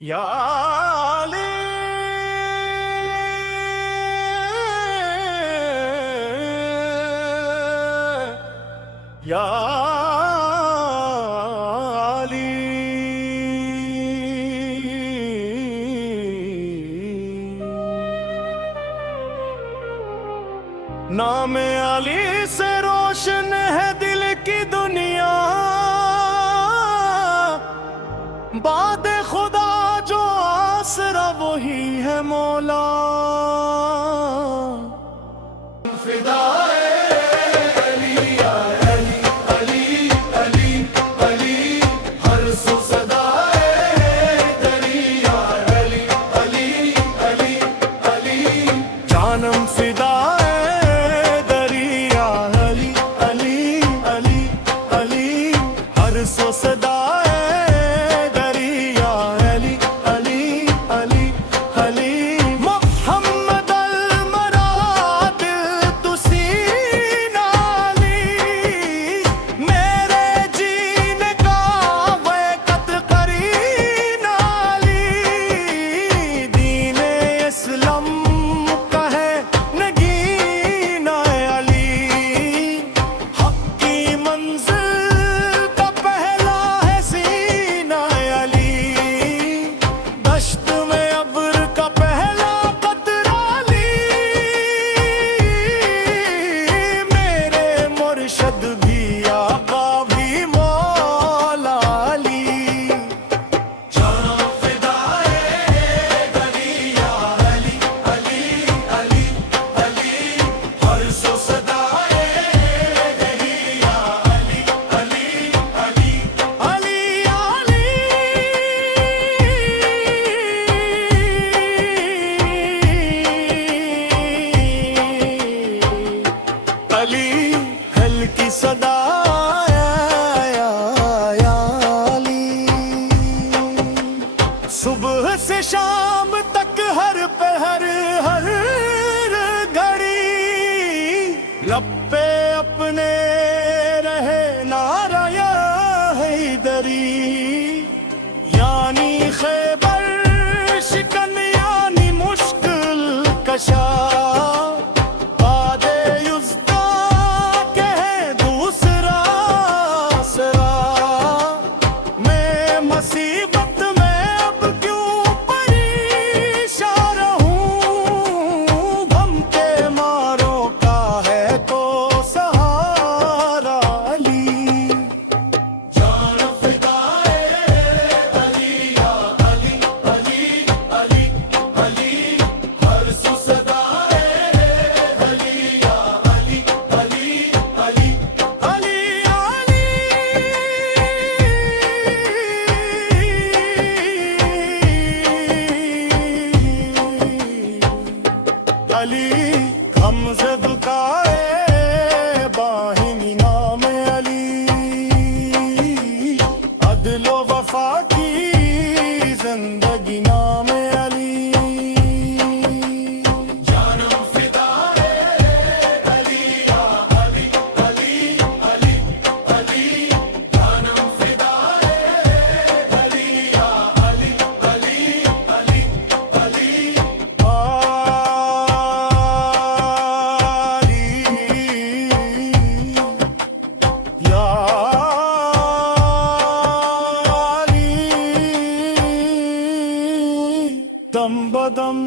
یا علی یا علی نام علی سے روشن ہے دل کی دنیا، بات خدا جو آسرا وہی ہے مولا۔ فدائے علی یا علی علی علی علی، ہر سو صدائے تیری یا علی علی علی علی، جانم فدائے تیری یا علی علی علی علی، ہر سو صدائے صبح سے شام تک ہر پہر ہر گھڑی، لب پہ اپنے رہے نعرہ یا حیدری، یعنی خیبر شکن یعنی مشکل کشا، ہم سے دکائے باہمی نام علی، عدل و وفا کی زندگی نام علی، جانم فدائے علی یا علی علی علی علی، جانم فدائے علی یا علی علی علی علی، دم بدم